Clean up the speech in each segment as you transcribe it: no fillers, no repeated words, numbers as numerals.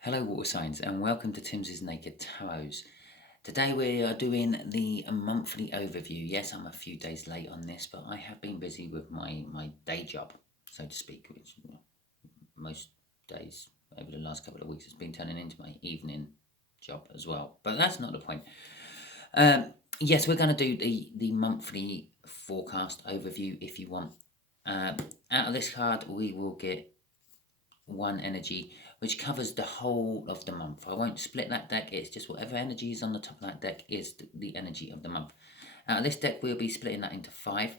Hello water signs and welcome to Timsy Naked Tarot. Today we are doing the monthly overview. Yes, I'm a few days late on this, but I have been busy with my day job, so to speak, which most days over the last couple of weeks has been turning into my evening job as well. But that's not the point. Yes, we're going to do the monthly forecast overview if you want. Out of this card, we will get one energy which covers the whole of the month. I won't split that deck, it's just whatever energy is on the top of that deck is the energy of the month. Out of this deck, we'll be splitting that into five,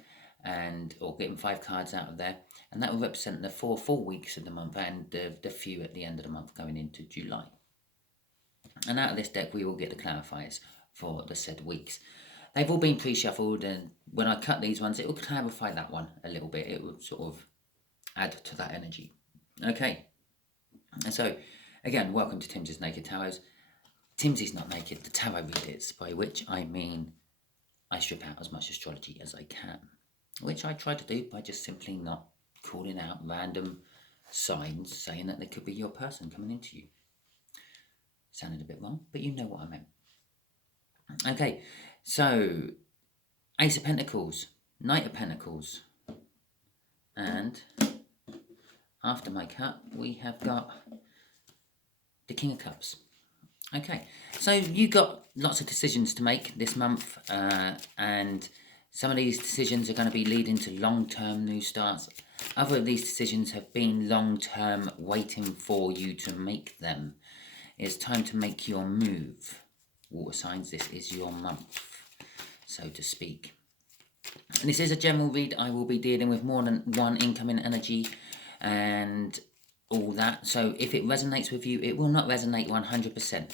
or getting 5 cards out of there, and that will represent the 4 full weeks of the month and the few at the end of the month going into July. And out of this deck, we will get the clarifiers for the said weeks. They've all been pre-shuffled, and when I cut these ones, it will clarify that one a little bit. It will sort of add to that energy. Okay, and so again, welcome to Timsy's Naked Tarot. Timsy's not naked, the tarot readers, by which I mean I strip out as much astrology as I can, which I try to do by just simply not calling out random signs saying that they could be your person coming into you. Sounded a bit wrong, but you know what I meant. Okay, so Ace of Pentacles, Knight of Pentacles, and after my cut, we have got the King of Cups. Okay, so you got lots of decisions to make this month, and some of these decisions are going to be leading to long-term new starts. Other of these decisions have been long-term, waiting for you to make them. It's time to make your move. Water signs, this is your month, so to speak. And this is a general read. I will be dealing with more than one incoming energy and all that. So if it resonates with you, it will not resonate 100%.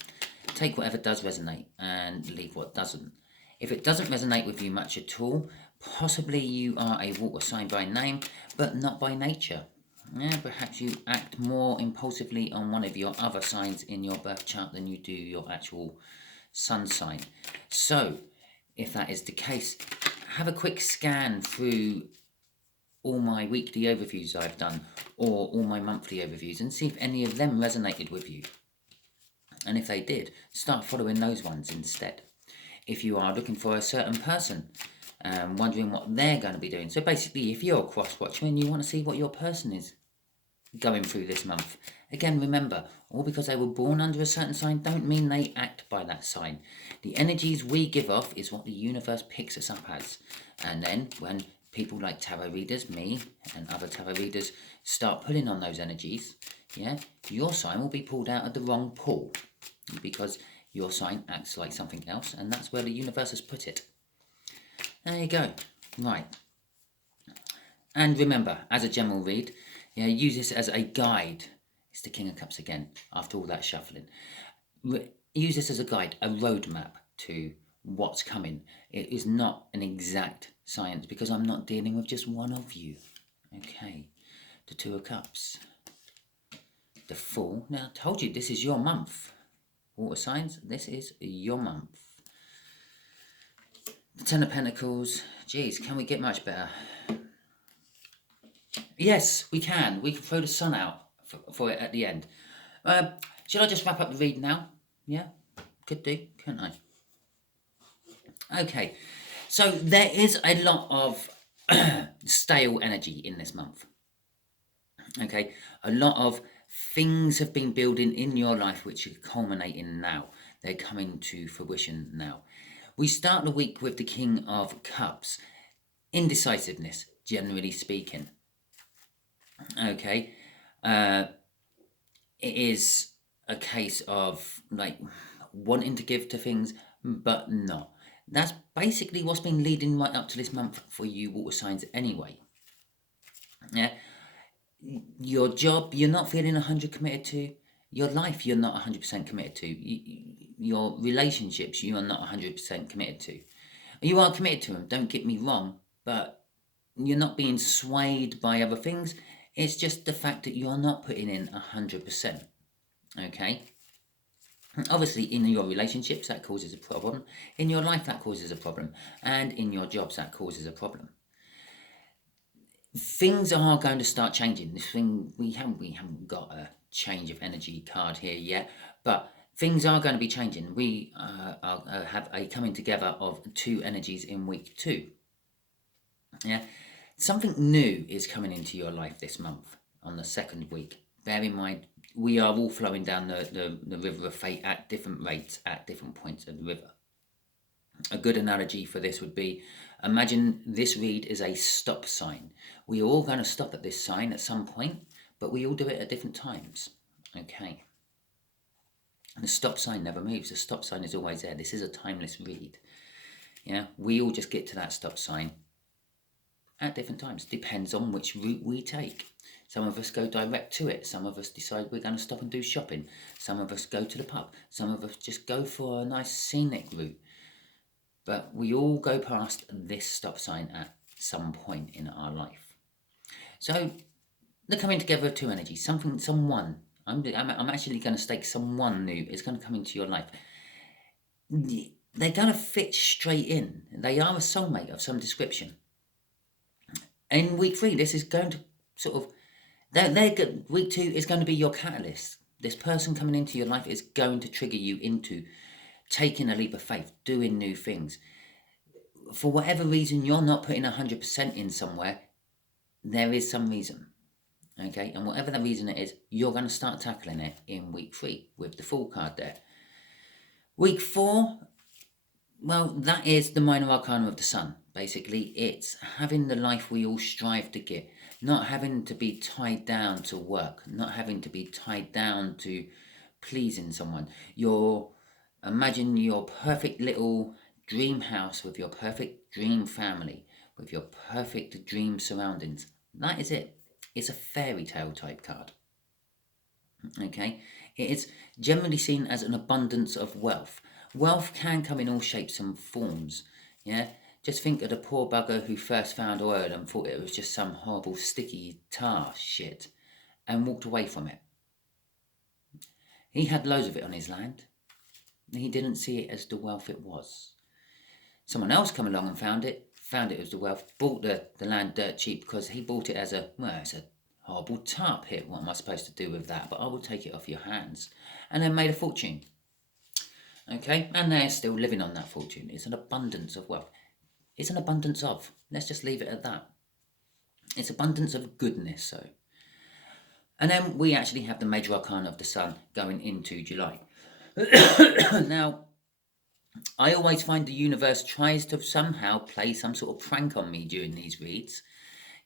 Take whatever does resonate and leave what doesn't. If it doesn't resonate with you much at all, possibly you are a water sign by name, but not by nature. Yeah, perhaps you act more impulsively on one of your other signs in your birth chart than you do your actual sun sign. So, if that is the case, have a quick scan through all my weekly overviews I've done, or all my monthly overviews, and see if any of them resonated with you. And if they did, start following those ones instead. If you are looking for a certain person, wondering what they're going to be doing. So basically, if you're a cross-watcher and you want to see what your person is going through this month, again, remember, all because they were born under a certain sign don't mean they act by that sign. The energies we give off is what the universe picks us up as. And then when people like tarot readers, me and other tarot readers, start pulling on those energies, yeah, your sign will be pulled out of the wrong pool because your sign acts like something else, and that's where the universe has put it. There you go. Right. And remember, as a general read, use this as a guide. It's the King of Cups again, after all that shuffling. Use this as a guide, a roadmap to what's coming. It is not an exact science because I'm not dealing with just one of you. Okay, the Two of Cups. The Fool. Now, I told you this is your month. Water signs, this is your month. The Ten of Pentacles. Geez, can we get much better? Yes, we can. We can throw the sun out for it at the end. Should I just wrap up the read now? Yeah, could do, couldn't I? Okay, so there is a lot of stale energy in this month. Okay, a lot of things have been building in your life which are culminating now. They're coming to fruition now. We start the week with the King of Cups. Indecisiveness, generally speaking. Okay, it is a case of like wanting to give to things but not. That's basically what's been leading right up to this month for you water signs anyway. Yeah, your job you're not feeling 100 committed to. Your life you're not 100% committed to. Your relationships you are not 100% committed to. You are committed to them, don't get me wrong, but you're not being swayed by other things. It's just the fact that you're not putting in 100%. Okay? Obviously, in your relationships, that causes a problem. In your life, that causes a problem. And in your jobs, that causes a problem. Things are going to start changing. This thing, we haven't got a change of energy card here yet, but things are going to be changing. We have a coming together of two energies in week 2. Yeah, something new is coming into your life this month on the 2nd week. Bear in mind, we are all flowing down the river of fate at different rates at different points of the river. A good analogy for this would be, imagine this read is a stop sign. We are all going to stop at this sign at some point, but we all do it at different times. Okay. And the stop sign never moves. The stop sign is always there. This is a timeless read. Yeah, we all just get to that stop sign at different times. Depends on which route we take. Some of us go direct to it. Some of us decide we're going to stop and do shopping. Some of us go to the pub. Some of us just go for a nice scenic route. But we all go past this stop sign at some point in our life. So the coming together of two energies, someone. I'm actually going to stake someone new is going to come into your life. They're going to fit straight in. They are a soulmate of some description. In week 3, this is going to sort of, week 2 is going to be your catalyst. This person coming into your life is going to trigger you into taking a leap of faith, doing new things. For whatever reason you're not putting 100% in somewhere, there is some reason. Okay, and whatever the reason it is, you're going to start tackling it in week 3 with the Fool card there. Week 4, well, that is the minor arcana of the sun. Basically, it's having the life we all strive to get, not having to be tied down to work, not having to be tied down to pleasing someone. Imagine your perfect little dream house with your perfect dream family, with your perfect dream surroundings. That is it. It's a fairy tale type card. Okay? It is generally seen as an abundance of wealth. Wealth can come in all shapes and forms. Yeah? Just think of the poor bugger who first found oil and thought it was just some horrible sticky tar shit and walked away from it. He had loads of it on his land. He didn't see it as the wealth it was. Someone else come along and found it was the wealth, bought the land dirt cheap because he bought it as it's a horrible tar pit. What am I supposed to do with that? But I will take it off your hands. And then made a fortune. Okay? And they're still living on that fortune. It's an abundance of wealth. It's an abundance of. Let's just leave it at that. It's abundance of goodness, so. And then we actually have the major arcana of the sun going into July. Now, I always find the universe tries to somehow play some sort of prank on me during these reads.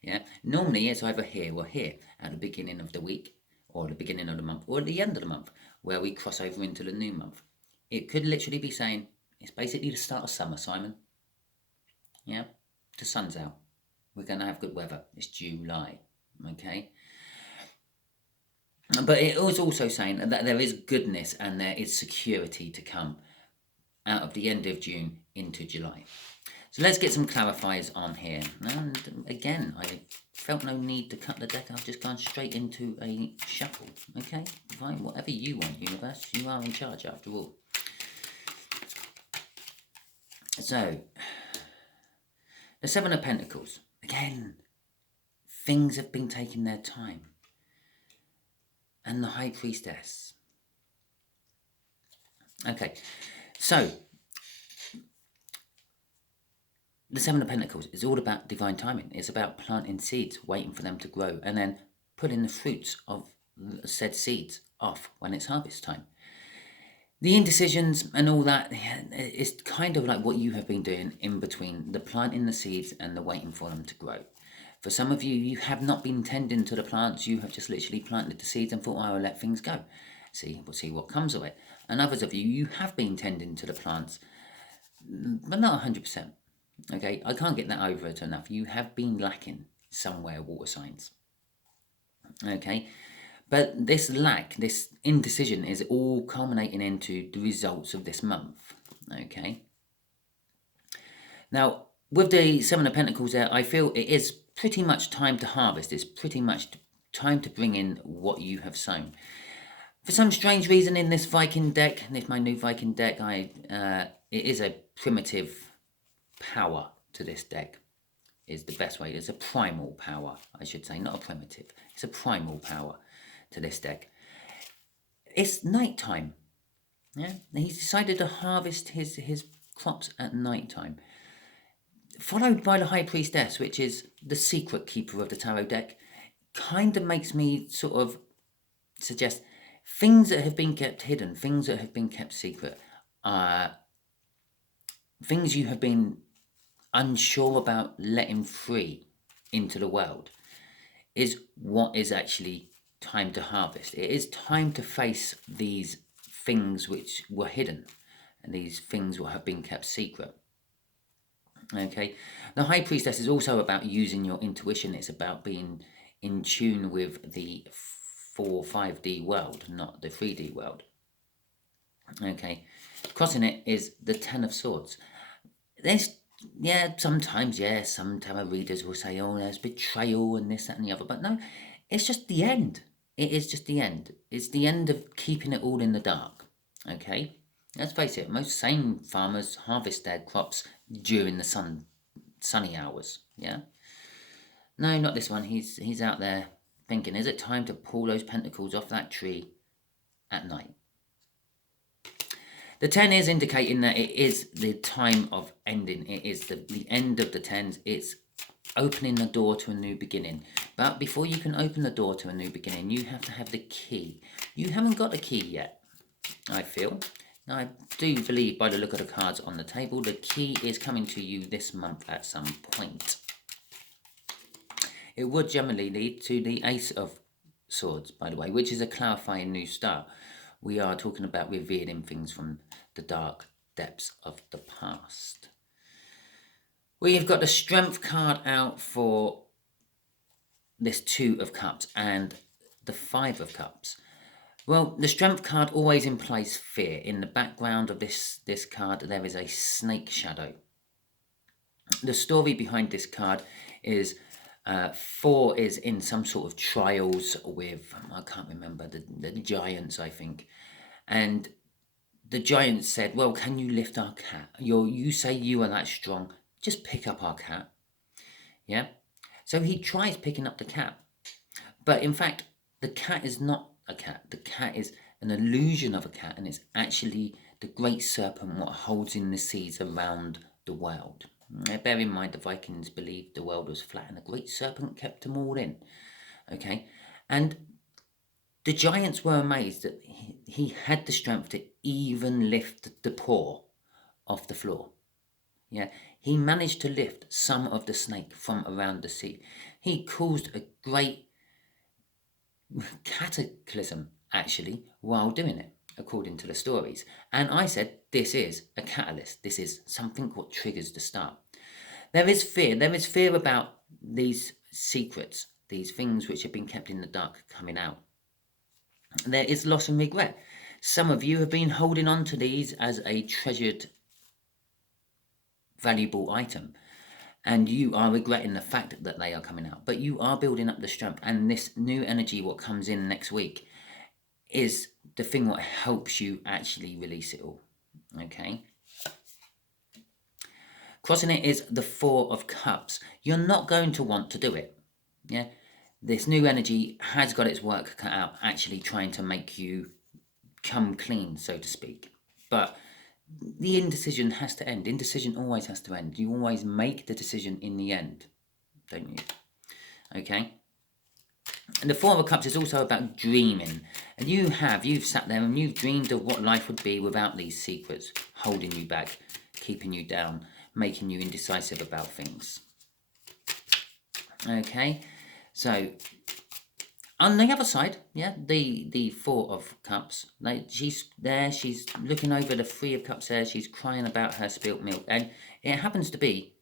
Yeah, normally it's either here or here at the beginning of the week, or the beginning of the month, or at the end of the month, where we cross over into the new month. It could literally be saying it's basically the start of summer, Simon. Yeah, the sun's out. We're going to have good weather. It's July. Okay. But it was also saying that there is goodness and there is security to come out of the end of June into July. So let's get some clarifiers on here. And again, I felt no need to cut the deck. I've just gone straight into a shuffle. Okay, fine, whatever you want, universe. You are in charge after all. So, the 7 of Pentacles. Again, things have been taking their time. And the High Priestess. Okay, so the 7 of Pentacles is all about divine timing. It's about planting seeds, waiting for them to grow, and then putting the fruits of said seeds off when it's harvest time. The indecisions and all that is kind of like what you have been doing in between the planting the seeds and the waiting for them to grow. For some of you, you have not been tending to the plants. You have just literally planted the seeds and thought, I will let things go. We'll see what comes of it. And others of you, you have been tending to the plants, but not 100%. Okay, I can't get that over it enough. You have been lacking somewhere, water signs. Okay, but this lack, this indecision is all culminating into the results of this month. Okay. Now, with the 7 of Pentacles there, I feel it is pretty much time to harvest. It's pretty much time to bring in what you have sown. For some strange reason in this Viking deck, this my new Viking deck, it is a primitive power to this deck, is the best way. It's a primal power, I should say, not a primitive. It's a primal power to this deck. It's nighttime. Yeah, he's decided to harvest his crops at nighttime. Followed by the High Priestess, which is the secret keeper of the tarot deck, kind of makes me sort of suggest things that have been kept hidden, things that have been kept secret, things you have been unsure about letting free into the world, is what is actually time to harvest. It is time to face these things which were hidden and these things that have been kept secret. Okay, the High Priestess is also about using your intuition. It's about being in tune with the 5D world, not the 3D world. Okay, crossing it is the Ten of Swords. There's, sometimes, some tarot readers will say, oh, there's betrayal and this, that, and the other. But no, it's just the end. It is just the end. It's the end of keeping it all in the dark. Okay? Let's face it, most sane farmers harvest their crops during the sunny hours. Yeah? No, not this one. He's out there thinking, is it time to pull those pentacles off that tree at night? The 10 is indicating that it is the time of ending. It is the end of the 10s. It's opening the door to a new beginning. But before you can open the door to a new beginning, you have to have the key. You haven't got the key yet, I feel. Now, I do believe by the look of the cards on the table, the key is coming to you this month at some point. It would generally lead to the Ace of Swords, by the way, which is a clarifying new start. We are talking about revealing things from the dark depths of the past. We have got the Strength card out for this Two of Cups and the Five of Cups. Well, the Strength card always implies fear. In the background of this card, there is a snake shadow. The story behind this card is 4 is in some sort of trials with, I can't remember, the giants, I think. And the giants said, well, can you lift our cat? You say you are that strong, just pick up our cat. Yeah? So he tries picking up the cat. But in fact, the cat is not a cat. The cat is an illusion of a cat, and it's actually the great serpent what holds in the seas around the world. Now, bear in mind the Vikings believed the world was flat and the great serpent kept them all in. Okay? And the giants were amazed that he had the strength to even lift the paw off the floor. Yeah, he managed to lift some of the snake from around the sea. He caused a great cataclysm, actually, while doing it, according to the stories. And I said, this is a catalyst. This is something what triggers the start. There is fear. There is fear about these secrets, these things which have been kept in the dark coming out. There is loss and regret. Some of you have been holding on to these as a treasured, valuable item, and you are regretting the fact that they are coming out. But you are building up the strength, and this new energy what comes in next week is the thing what helps you actually release it all. Okay? Crossing it is the Four of Cups. You're not going to want to do it. Yeah? This new energy has got its work cut out, actually trying to make you come clean, so to speak. But the indecision has to end. Indecision always has to end. You always make the decision in the end, don't you? Okay? And the Four of Cups is also about dreaming. And you've sat there and you've dreamed of what life would be without these secrets holding you back, keeping you down, making you indecisive about things. Okay? So, on the other side, yeah, the Four of Cups, she's there, she's looking over the Three of Cups there, she's crying about her spilt milk, and it happens to be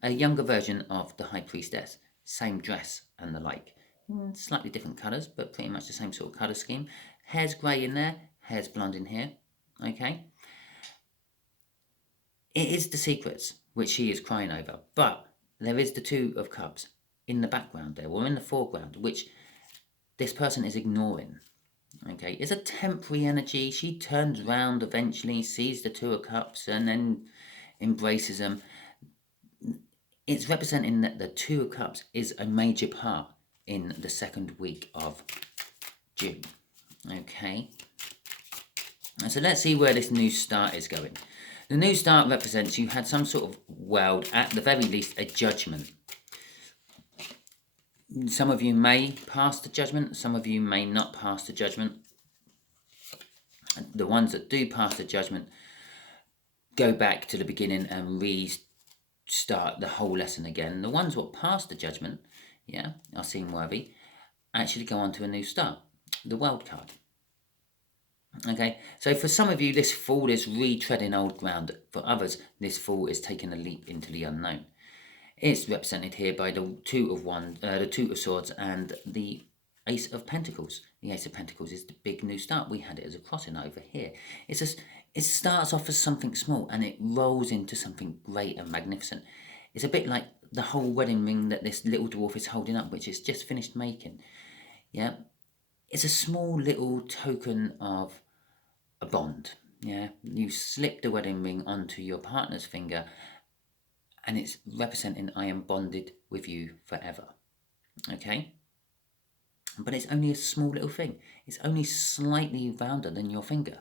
a younger version of the High Priestess, same dress and the like. Slightly different colours, but pretty much the same sort of colour scheme. Hair's grey in there, hair's blonde in here, okay? It is the secrets which she is crying over, but there is the Two of Cups in the background there, or in the foreground, which this person is ignoring. Okay, it's a temporary energy. She turns round eventually, sees the Two of Cups, and then embraces them. It's representing that the Two of Cups is a major part in the second week of June. Okay. And so let's see where this new start is going. The new start represents you had some sort of world, at the very least, a judgment. Some of you may pass the judgment, some of you may not pass the judgment. The ones that do pass the judgment go back to the beginning and restart the whole lesson again. The ones what pass the judgment, yeah, are seen worthy, actually go on to a new start. The World card. Okay, so for some of you, this fall is retreading old ground. For others, this fall is taking a leap into the unknown. It's represented here by the Two of Swords, and the Ace of Pentacles. The Ace of Pentacles is the big new start. We had it as a crossing over here. It starts off as something small and it rolls into something great and magnificent. It's a bit like the whole wedding ring that this little dwarf is holding up, which it's just finished making. Yeah, it's a small little token of a bond. Yeah, you slip the wedding ring onto your partner's finger, and it's representing I am bonded with you forever. Okay, but it's only a small little thing. It's only slightly rounder than your finger,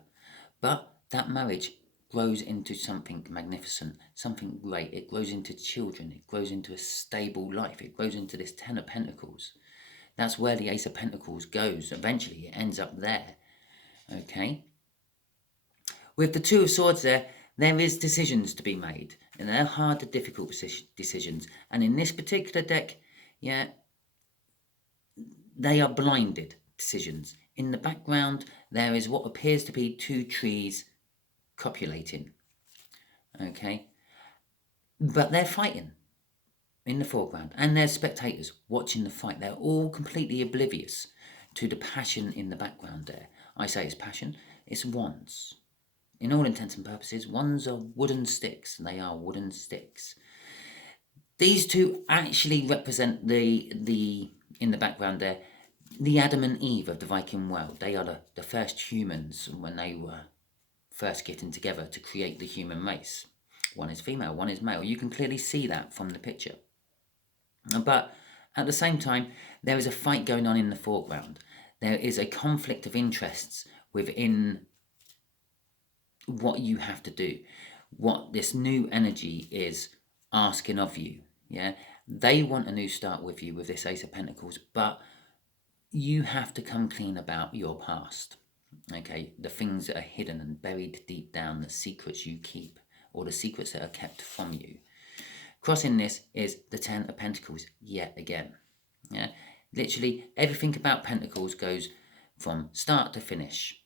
but that marriage grows into something magnificent, something great. It grows into children. It grows into a stable life. It grows into this Ten of Pentacles. That's where the Ace of Pentacles goes. Eventually, it ends up there. Okay. With the Two of Swords there is decisions to be made, and they're hard to difficult decisions. And in this particular deck, yeah, they are blinded decisions. In the background, there is what appears to be two trees copulating. Okay, but they're fighting in the foreground, and there's spectators watching the fight. They're all completely oblivious to the passion in the background there. I say it's passion, it's wands. In all intents and purposes, wands are wooden sticks. They are wooden sticks. These two actually represent the in the background there, the Adam and Eve of the Viking world. They are the first humans when they were first getting together to create the human race. One is female, one is male. You can clearly see that from the picture. But at the same time, there is a fight going on in the foreground. There is a conflict of interests within what you have to do, what this new energy is asking of you. Yeah, they want a new start with you with this Ace of Pentacles, but you have to come clean about your past. Okay, the things that are hidden and buried deep down, the secrets you keep, or the secrets that are kept from you. Crossing this is the Ten of Pentacles yet again. Yeah, literally everything about Pentacles goes from start to finish,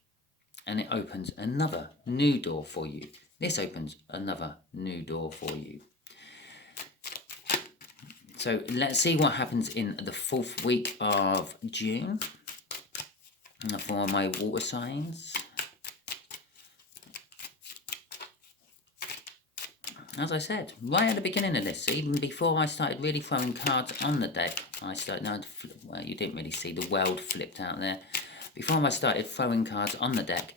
and it opens another new door for you. This opens another new door for you. So let's see what happens in the 4th week of June for my water signs. As I said, right at the beginning of this, even before I started really throwing cards on the deck, well, you didn't really see the world flipped out there. Before I started throwing cards on the deck,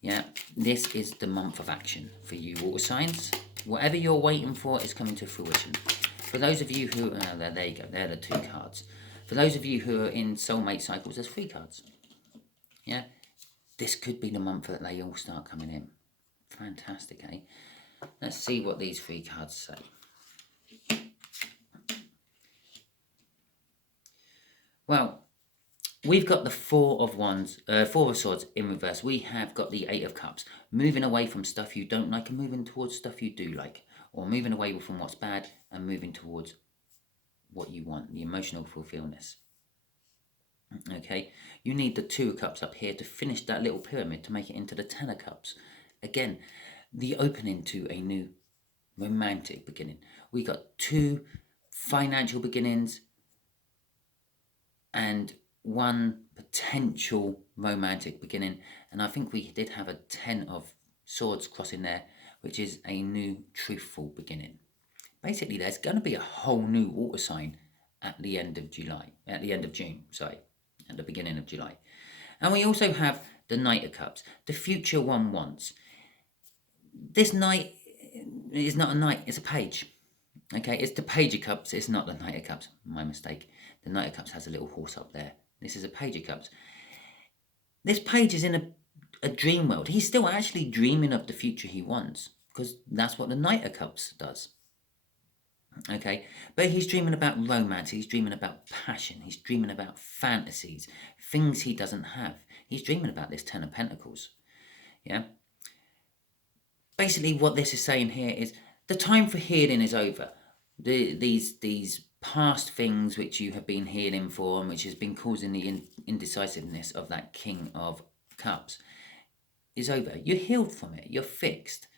yeah, this is the month of action for you water signs. Whatever you're waiting for is coming to fruition. For those of you who, there you go, they're the 2 cards. For those of you who are in soulmate cycles, there's 3 cards. Yeah, this could be the month that they all start coming in. Fantastic, eh? Let's see what these 3 cards say. Well, we've got the Four of Swords in reverse. We have got the 8 of Cups, moving away from stuff you don't like and moving towards stuff you do like, or moving away from what's bad and moving towards what you want, the emotional fulfillment. Okay, you need the 2 of Cups up here to finish that little pyramid to make it into the 10 of Cups. Again, the opening to a new romantic beginning. We got 2 financial beginnings and 1 potential romantic beginning, and I think we did have a 10 of Swords crossing there, which is a new truthful beginning. Basically, there's going to be a whole new water sign at the end of June, at the beginning of July. And we also have the Knight of Cups, the future one wants. This knight is not a knight, it's a page. Okay, it's the Page of Cups, it's not the Knight of Cups. My mistake. The Knight of Cups has a little horse up there. This is a Page of Cups. This page is in a dream world. He's still actually dreaming of the future he wants, because that's what the Knight of Cups does. Okay, but he's dreaming about romance, he's dreaming about passion, he's dreaming about fantasies, things he doesn't have. He's dreaming about this Ten of Pentacles. Yeah. Basically, what this is saying here is the time for healing is over. These past things which you have been healing for and which has been causing the indecisiveness of that King of Cups is over. You're healed from it. You're fixed.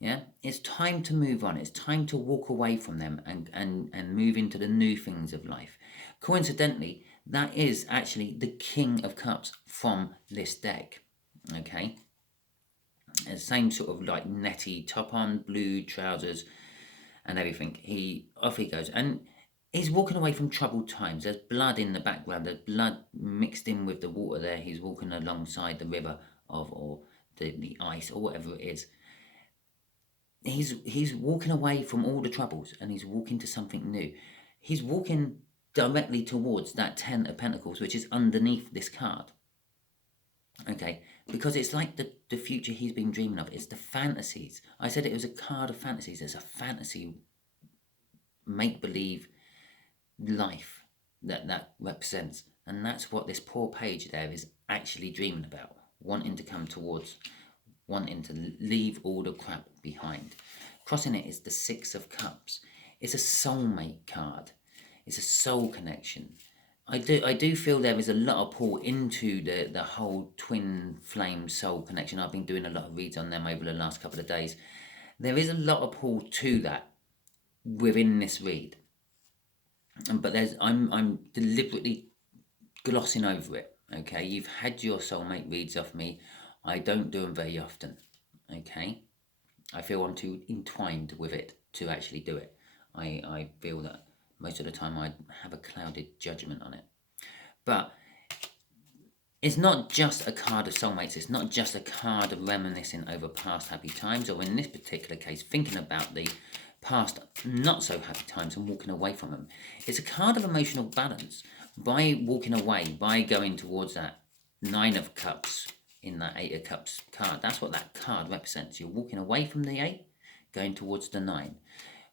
Yeah, it's time to move on. It's time to walk away from them and move into the new things of life. Coincidentally, that is actually the King of Cups from this deck. Okay, and same sort of like netty top on, blue trousers and everything. Off he goes, and he's walking away from troubled times. There's blood in the background. There's blood mixed in with the water there. He's walking alongside the river or the ice or whatever it is. He's walking away from all the troubles and he's walking to something new. He's walking directly towards that Ten of Pentacles, which is underneath this card. Okay, because it's like the future he's been dreaming of. It's the fantasies. I said it was a card of fantasies. It's a fantasy make-believe life that represents. And that's what this poor page there is actually dreaming about, wanting to come towards, wanting to leave all the crap behind. Crossing it is the Six of Cups. It's a soulmate card. It's a soul connection. I do feel there is a lot of pull into the whole twin flame soul connection. I've been doing a lot of reads on them over the last couple of days. There is a lot of pull to that within this read, but I'm deliberately glossing over it. Okay, you've had your soulmate reads off me. I don't do them very often. Okay, I feel I'm too entwined with it to actually do it. I feel that most of the time I have a clouded judgment on it. But it's not just a card of soulmates. It's not just a card of reminiscing over past happy times, or in this particular case, thinking about the past not so happy times and walking away from them. It's a card of emotional balance. By walking away, by going towards that Nine of Cups in that Eight of Cups card, that's what that card represents. You're walking away from the 8, going towards the 9.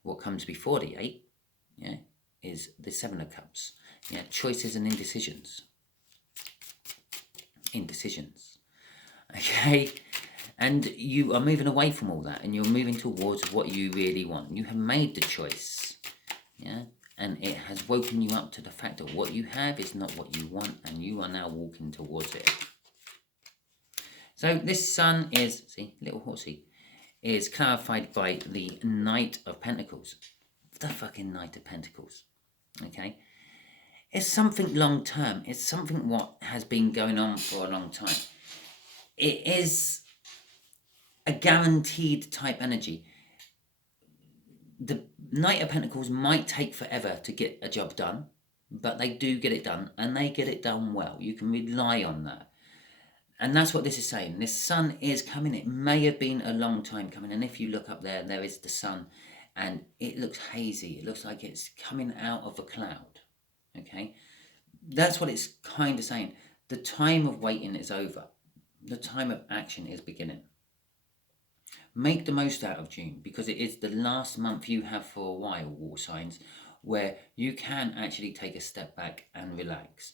What comes before the 8, yeah, is the Seven of Cups. Yeah, choices and indecisions. Okay, and you are moving away from all that and you're moving towards what you really want. You have made the choice, yeah, and it has woken you up to the fact that what you have is not what you want, and you are now walking towards it. So this sun is, see, little horsey, is clarified by the Knight of Pentacles. The fucking Knight of Pentacles. Okay, it's something long term. It's something what has been going on for a long time. It is a guaranteed type energy. The Knight of Pentacles might take forever to get a job done, but they do get it done, and they get it done well. You can rely on that. And that's what this is saying. This sun is coming. It may have been a long time coming, and if you look up there, there is the sun, and it looks hazy. It looks like it's coming out of a cloud. Okay, that's what it's kind of saying. The time of waiting is over. The time of action is beginning. Make the most out of June, because it is the last month you have for a while, war signs, where you can actually take a step back and relax.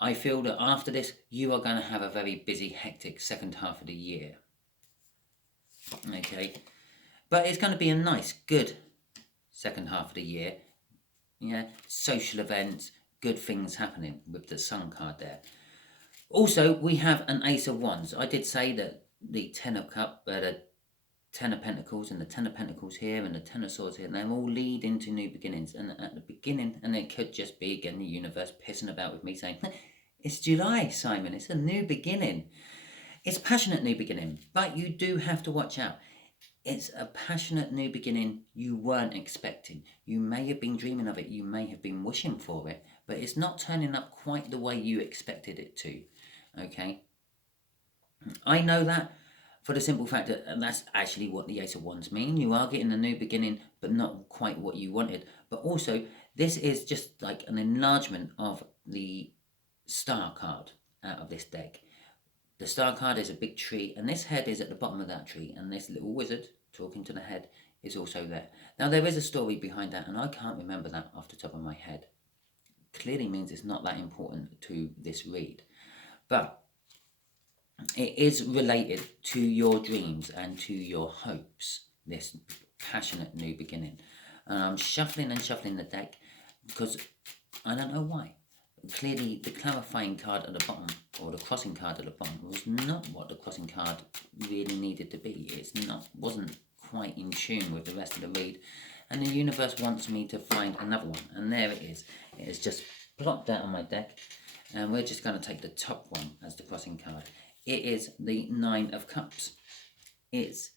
I feel that after this, you are going to have a very busy, hectic second half of the year. Okay, but it's going to be a nice, good second half of the year. Yeah, social events, good things happening with the Sun card there. Also, we have an Ace of Wands. I did say that the Ten of Pentacles and the Ten of Pentacles here and the Ten of Swords here, and they all lead into new beginnings. And at the beginning, and it could just be, again, the universe pissing about with me saying, it's July, Simon, it's a new beginning. It's a passionate new beginning, but you do have to watch out. It's a passionate new beginning you weren't expecting. You may have been dreaming of it, you may have been wishing for it, but it's not turning up quite the way you expected it to. Okay? I know that for the simple fact that that's actually what the Ace of Wands mean. You are getting a new beginning, but not quite what you wanted. But also, this is just like an enlargement of the Star card out of this deck. The Star card is a big tree, and this head is at the bottom of that tree, and this little wizard talking to the head is also there. Now, there is a story behind that, and I can't remember that off the top of my head. Clearly means it's not that important to this read. But it is related to your dreams and to your hopes, this passionate new beginning. And I'm shuffling and shuffling the deck because I don't know why. Clearly, the clarifying card at the bottom, or the crossing card at the bottom, was not what the crossing card really needed to be. Wasn't quite in tune with the rest of the read, and the universe wants me to find another one, and there it is. It is just plopped out on my deck, and we're just going to take the top one as the crossing card. It is the Nine of Cups. It's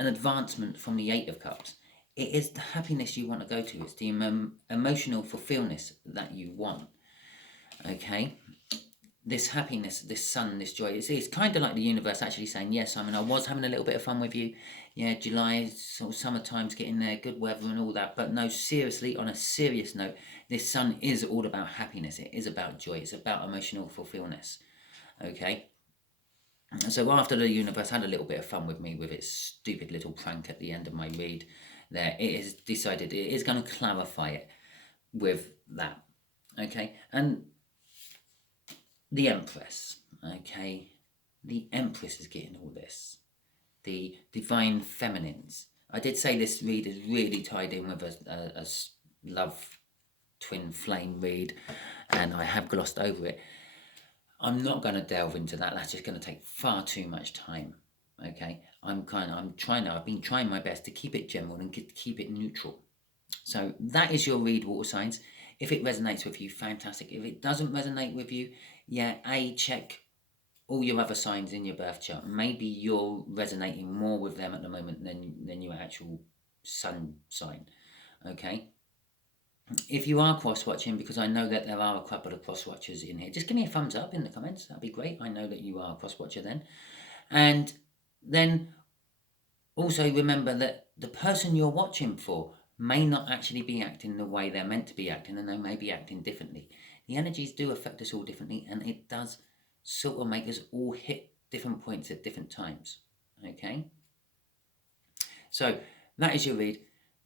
an advancement from the Eight of Cups. It is the happiness you want to go to. It's the emotional fulfillment that you want. Okay, this happiness, this sun, this joy, it's kind of like the universe actually saying, yes, I mean, I was having a little bit of fun with you. Yeah, July, sort of summertime's getting there, good weather and all that. But no, seriously, on a serious note, this sun is all about happiness. It is about joy. It's about emotional fulfillment. Okay. So after the universe had a little bit of fun with me with its stupid little prank at the end of my read, there, it has decided it is going to clarify it with that. Okay, and the Empress, okay? The Empress is getting all this. The Divine Feminines. I did say this read is really tied in with a love twin flame read, and I have glossed over it. I'm not going to delve into that. That's just going to take far too much time, okay? I've been trying my best to keep it general and keep it neutral. So that is your read, water signs. If it resonates with you, fantastic. If it doesn't resonate with you, yeah, check all your other signs in your birth chart. Maybe you're resonating more with them at the moment than your actual sun sign, okay? If you are cross-watching, because I know that there are a couple of cross-watchers in here, just give me a thumbs up in the comments. That'd be great. I know that you are a cross-watcher then. And then also remember that the person you're watching for may not actually be acting the way they're meant to be acting, and they may be acting differently. The energies do affect us all differently, and it does sort of make us all hit different points at different times. Okay? So that is your read.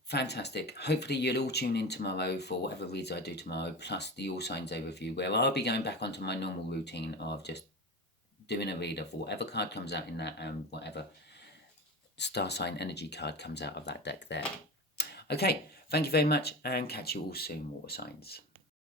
Fantastic. Hopefully you'll all tune in tomorrow for whatever reads I do tomorrow, plus the All Signs overview, where I'll be going back onto my normal routine of just doing a reader for whatever card comes out in that and whatever star sign energy card comes out of that deck there. Okay, thank you very much, and catch you all soon, water signs.